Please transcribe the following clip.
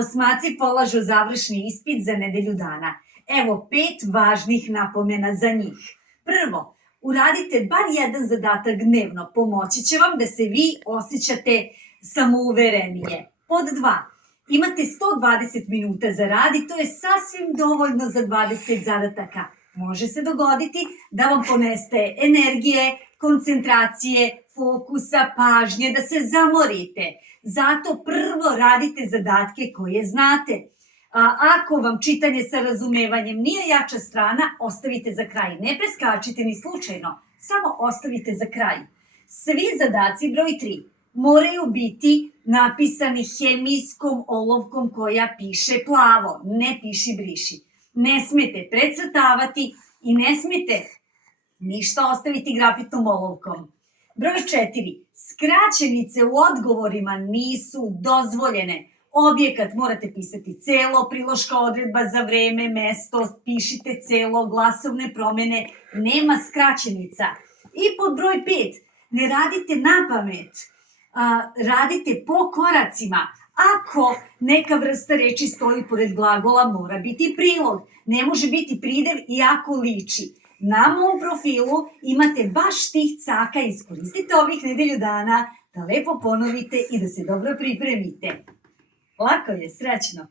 Osmaci polažu završni ispit za nedelju dana. Evo 5 važnih napomena za njih. Prvo, uradite bar jedan zadatak dnevno. Pomoći će vam da se vi osjećate samouverenije. Pod 2, imate 120 minuta za rad i to je sasvim dovoljno za 20 zadataka. Može se dogoditi da vam ponestaje energije, koncentracije, fokusa, pažnje, da se zamorite. Zato prvo radite zadatke koje znate. Ako vam čitanje sa razumevanjem nije jača strana, ostavite za kraj. Ne preskačite ni slučajno, samo ostavite za kraj. Svi zadaci broj 3 moraju biti napisani hemijskom olovkom koja piše plavo, ne piši briši. Ne smete precrtavati i ne smete ništa ostaviti grafitnom olovkom. Broj 4. Skraćenice u odgovorima nisu dozvoljene. Objekat morate pisati celo, priloška odredba za vreme, mesto, pišite celo, glasovne promene, nema skraćenica. I pod broj 5. Ne radite napamet, radite po koracima. Ako neka vrsta reči stoji pored glagola, mora biti prilog. Ne može biti pridev iako liči. Na mom profilu imate baš tih caka, iskoristite ovih nedelju dana da lepo ponovite i da se dobro pripremite. Lako je, srećno!